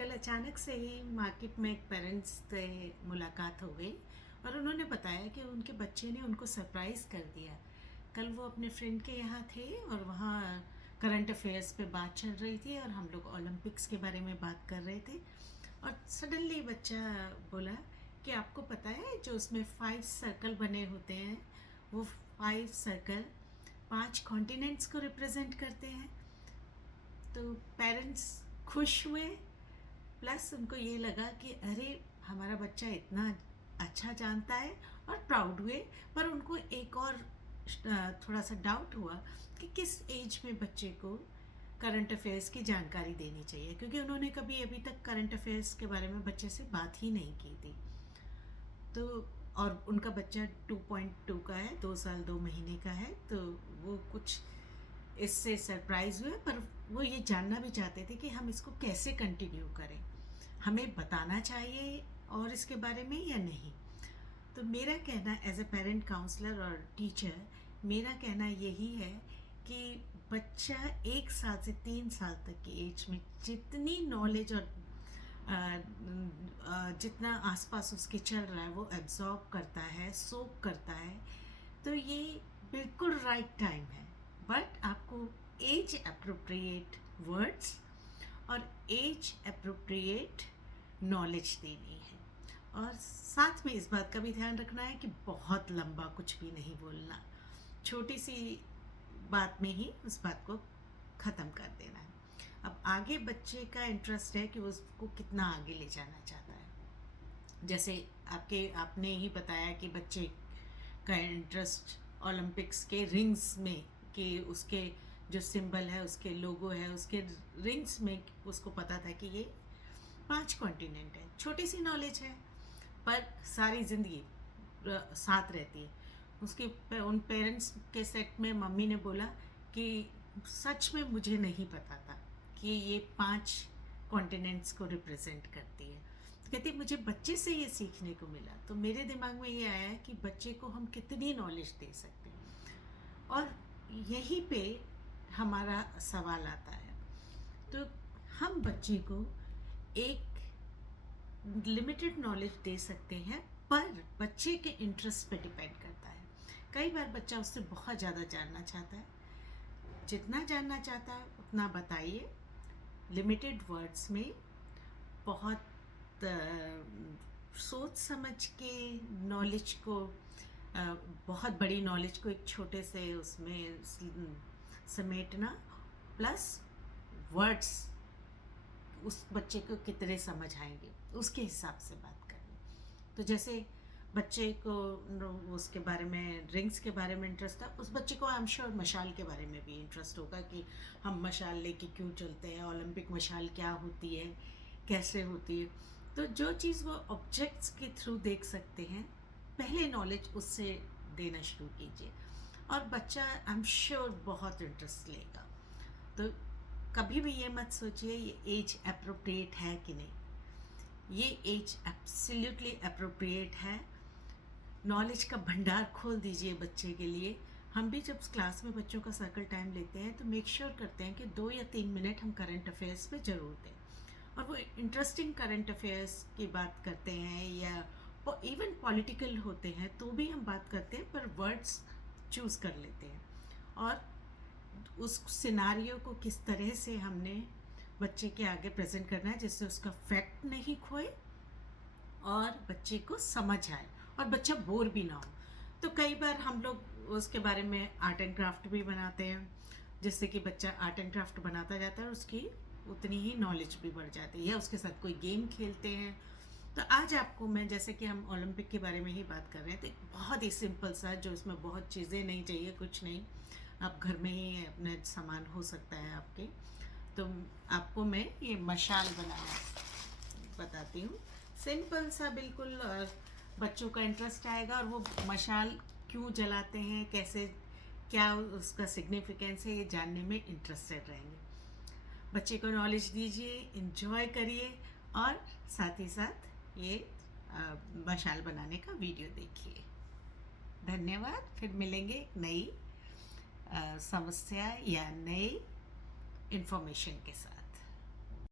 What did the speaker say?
कल अचानक से ही मार्केट में एक पेरेंट्स से मुलाकात हो गई और उन्होंने बताया कि उनके बच्चे ने उनको सरप्राइज़ कर दिया। कल वो अपने फ्रेंड के यहाँ थे और वहाँ करंट अफेयर्स पे बात चल रही थी और हम लोग ओलंपिक्स के बारे में बात कर रहे थे। और सडनली बच्चा बोला कि आपको पता है जो उसमें 5 सर्कल बने होते हैं, वो 5 सर्कल 5 कॉन्टिनेंट्स को रिप्रेजेंट करते हैं। तो पेरेंट्स खुश हुए, प्लस उनको ये लगा कि अरे हमारा बच्चा इतना अच्छा जानता है, और प्राउड हुए। पर उनको एक और थोड़ा सा डाउट हुआ कि किस एज में बच्चे को करंट अफेयर्स की जानकारी देनी चाहिए, क्योंकि उन्होंने कभी अभी तक करंट अफेयर्स के बारे में बच्चे से बात ही नहीं की थी। तो और उनका बच्चा 2.2 का है, 2 साल 2 महीने का है। तो वो कुछ इससे सरप्राइज हुए, पर वो ये जानना भी चाहते थे कि हम इसको कैसे कंटिन्यू करें, हमें बताना चाहिए और इसके बारे में या नहीं। तो मेरा कहना एज ए पेरेंट काउंसलर और टीचर, मेरा कहना यही है कि बच्चा 1 साल से 3 साल तक की एज में जितनी नॉलेज और जितना आसपास उसके चल रहा है वो एब्जॉर्ब करता है, सोक करता है, तो ये बिल्कुल राइट टाइम है। बट आपको एज अप्रोप्रिएट वर्ड्स और एज अप्रोप्रिएट नॉलेज देनी है, और साथ में इस बात का भी ध्यान रखना है कि बहुत लंबा कुछ भी नहीं बोलना, छोटी सी बात में ही उस बात को ख़त्म कर देना है। अब आगे बच्चे का इंटरेस्ट है कि वो उसको कितना आगे ले जाना चाहता है। जैसे आपने ही बताया कि बच्चे का इंटरेस्ट ओलंपिक्स के रिंग्स में, कि उसके जो सिंबल है, उसके लोगो है, उसके रिंग्स में उसको पता था कि ये 5 कॉन्टिनेंट है। छोटी सी नॉलेज है, पर सारी ज़िंदगी साथ रहती है। उन पेरेंट्स के सेट में मम्मी ने बोला कि सच में मुझे नहीं पता था कि ये 5 कॉन्टिनेंट्स को रिप्रेजेंट करती है। तो कहती मुझे बच्चे से ये सीखने को मिला। तो मेरे दिमाग में ये आया कि बच्चे को हम कितनी नॉलेज दे सकते हैं, और यहीं पे हमारा सवाल आता है। तो हम बच्चे को एक लिमिटेड नॉलेज दे सकते हैं, पर बच्चे के इंटरेस्ट पे डिपेंड करता है। कई बार बच्चा उससे बहुत ज़्यादा जानना चाहता है, जितना जानना चाहता है उतना बताइए, लिमिटेड वर्ड्स में, बहुत सोच समझ के नॉलेज को, बहुत बड़ी नॉलेज को एक छोटे से उसमें समेटना, प्लस वर्ड्स उस बच्चे को कितने समझ आएंगे उसके हिसाब से बात करनी। तो जैसे बच्चे को उसके बारे में, रिंग्स के बारे में इंटरेस्ट था, उस बच्चे को आई एम श्योर मशाल के बारे में भी इंटरेस्ट होगा कि हम मशाल लेके क्यों चलते हैं, ओलंपिक मशाल क्या होती है, कैसे होती है। तो जो चीज़ वो ऑब्जेक्ट्स के थ्रू देख सकते हैं, पहले नॉलेज उससे देना शुरू कीजिए, और बच्चा आई एम श्योर बहुत इंटरेस्ट लेगा। तो कभी भी ये मत सोचिए ये एज अप्रोप्रिएट है कि नहीं, ये एज एब्सोल्युटली अप्रोप्रिएट है। नॉलेज का भंडार खोल दीजिए बच्चे के लिए। हम भी जब क्लास में बच्चों का सर्कल टाइम लेते हैं तो मेक श्योर करते हैं कि 2 या 3 मिनट हम करंट अफेयर्स पे ज़रूर दें, और वो इंटरेस्टिंग करंट अफेयर्स की बात करते हैं या इवन पॉलिटिकल होते हैं तो भी हम बात करते हैं, पर वर्ड्स चूज़ कर लेते हैं, और उस सिनारियो को किस तरह से हमने बच्चे के आगे प्रेजेंट करना है जिससे उसका फैक्ट नहीं खोए और बच्चे को समझ आए और बच्चा बोर भी ना हो। तो कई बार हम लोग उसके बारे में आर्ट एंड क्राफ्ट भी बनाते हैं, जिससे कि बच्चा आर्ट एंड क्राफ्ट बनाता जाता है और उसकी उतनी ही नॉलेज भी बढ़ जाती है, या उसके साथ कोई गेम खेलते हैं। तो आज आपको मैं, जैसे कि हम ओलंपिक के बारे में ही बात कर रहे हैं, तो एक बहुत ही सिंपल सा, जो इसमें बहुत चीज़ें नहीं चाहिए, कुछ नहीं, आप घर में ही अपने सामान हो सकता है आपके। तो आपको मैं ये मशाल बनाना बताती हूँ, सिंपल सा बिल्कुल, और बच्चों का इंटरेस्ट आएगा, और वो मशाल क्यों जलाते हैं, कैसे, क्या उसका सिग्निफिकेंस है, ये जानने में इंटरेस्टेड रहेंगे। बच्चे को नॉलेज दीजिए, इंजॉय करिए, और साथ ही साथ ये मशाल बनाने का वीडियो देखिए। धन्यवाद। फिर मिलेंगे एक नई समस्या या नई इन्फॉर्मेशन के साथ।